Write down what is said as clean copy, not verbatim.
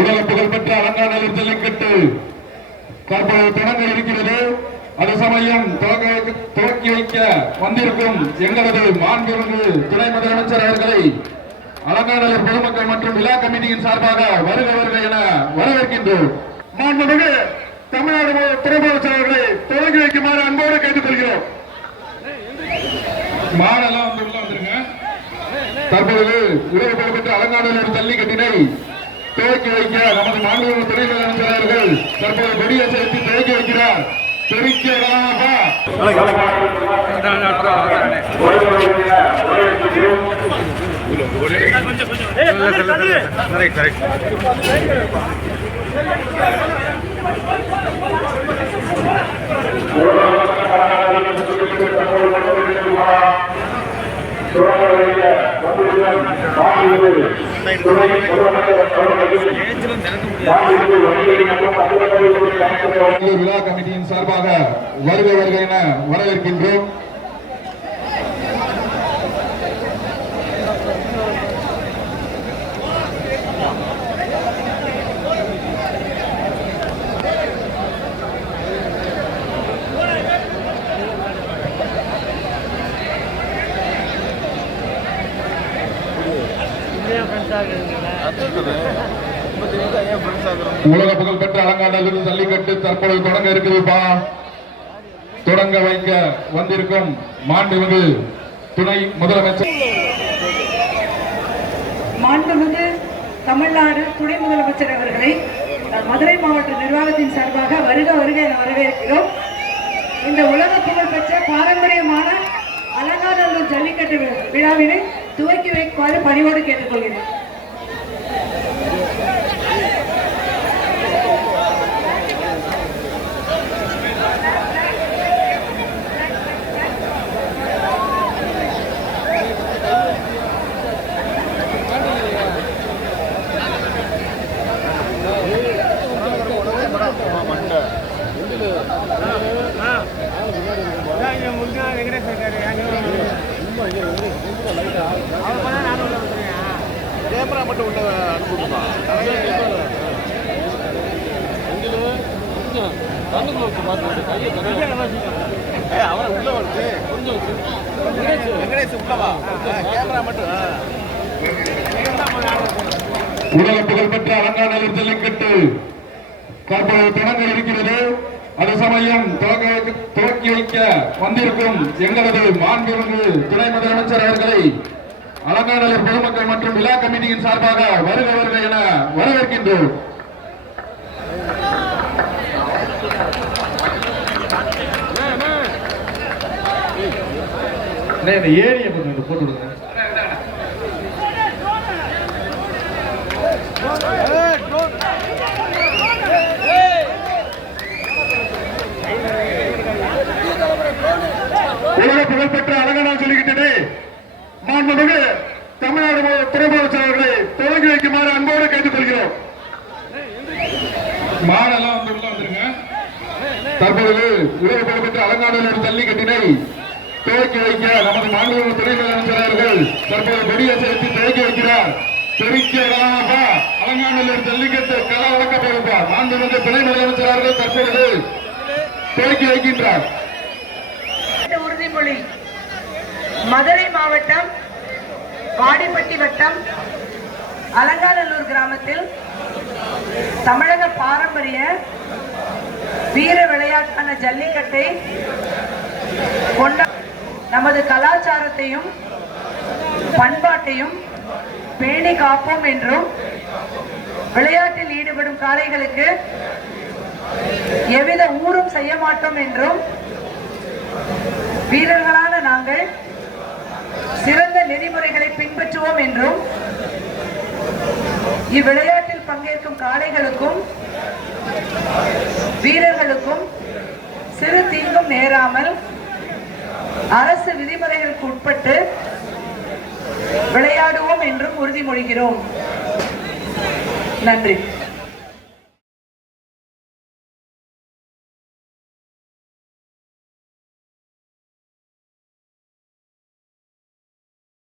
உலக புகழ்பெற்ற அலங்காநல்லூர் ஜல்லிக்கட்டு தற்போது தொடங்க இருக்கிறது. அது சமயம் துவக்கி வைக்க வந்திருக்கும் எங்களது மாண்புமிகு துணை முதலமைச்சர் அவர்களை அலங்காநல்லூர் பொதுமக்கள் மற்றும் விழா கமிட்டியின் சார்பாக வருக வருக என வரவேற்கின்றோம். மாண்புமிகு தமிழ்நாடு துணை முதலமைச்சர் அவர்களை தொடங்கி வைக்குமாறு அன்போடு கேட்டுக் கொள்கிறோம். மாடெல்லாம் வந்துருங்க. தற்போது உலக புகழ்பெற்ற அலங்காநல்லூர் ஜல்லிக்கட்டினை துவக்கி வைக்க நமது மாநில துணை முதலமைச்சர் அவர்கள் தற்போது கொடியை சேர்த்து துவக்கி வைக்கிறார். விழா கமிட்டியின் சார்பாக வருக வருக என வரவேற்கின்றோம். உலக புகழ்பெற்ற அலங்காநல்லூர் ஜல்லிக்கட்டு தற்போது தொடங்க இருக்குதுப்பா. தொடங்க வைக்க வந்திருக்கும் மாண்புமிகு துணை முதலமைச்சர் மாண்புமிகு தமிழ்நாடு துணை முதலமைச்சர் அவர்களை மதுரை மாவட்ட நிர்வாகத்தின் சார்பாக வருக வருக என வரவேற்கிறோம். இந்த உலக புகழ்பெற்ற பாரம்பரியமான அலங்காநல்லூர் ஜல்லிக்கட்டு விழாவினை துவக்கி வைக்குமாறு பணிவோடு கேட்டுக்கொள்கிறேன். கேமரா மட்டும் உள்ள அனுப்புமா அவரை உள்ள வந்து வெங்கடேஷ் உள்ளவா கேமரா மட்டும். உலக புகழ்பெற்ற அலங்காநல்லூர் ஜல்லிக்கட்டு தற்போது தொடங்க இருக்கிறது. அது சமயம் துவக்கி வைக்க வந்திருக்கும் எங்களது மாண்புமிகு துணை முதலமைச்சர் அவர்களை அலங்காநல்லூர் பொதுமக்கள் மற்றும் விழா கமிட்டியின் சார்பாக வருக வருக என வரவேற்கின்றோம். ஏரியை போட்டு விடுங்க. உலக புகழ்பெற்ற அலங்காநல்லூர் ஜல்லிக்கட்டு மாண்புமிகு தமிழ்நாடு துணை முதலமைச்சர் அவர்களை தொடங்கி வைக்குமாறு அன்போடு கேட்டுக் கொள்கிறோம். மாடெல்லாம் வந்துருங்க. தற்போது உலக புகழ்பெற்ற அலங்காநல்லூர் ஜல்லிக்கட்டினை துவக்கி வைக்க நமது மாநில துணை முதலமைச்சர் அவர்கள் தற்போது கொடியை சேர்த்து துவக்கி வைக்கிறார். அலங்காநல்லூர் ஜல்லிக்கட்டு கள வழக்க போகிறார். மாண்புமிகு துணை முதலமைச்சர் அவர்கள் தற்போது துவக்கி வைக்கின்றார். உறுதிமொழி மதுரை மாவட்டம் வாடிப்பட்டி வட்டம் அலங்காநல்லூர் கிராமத்தில் தமிழக பாரம்பரிய வீர விளையாட்டான ஜல்லிக்கட்டை கொண்ட நமது கலாச்சாரத்தையும் பண்பாட்டையும் பேணி காப்போம் என்றும் விளையாட்டில் ஈடுபடும் காளைகளுக்கு எவ்வித ஊரும் செய்ய மாட்டோம் என்றும் வீரர்களான நாங்கள் சிறந்த நெறிமுறைகளை பின்பற்றுவோம் என்றும் இவ்விளையாட்டில் பங்கேற்கும் காளைகளுக்கும் வீரர்களுக்கும் சிறு தீங்கும் நேராமல் அரசு விதிமுறைகளுக்கு உட்பட்டு விளையாடுவோம் என்றும் உறுதிமொழிகிறோம். நன்றி.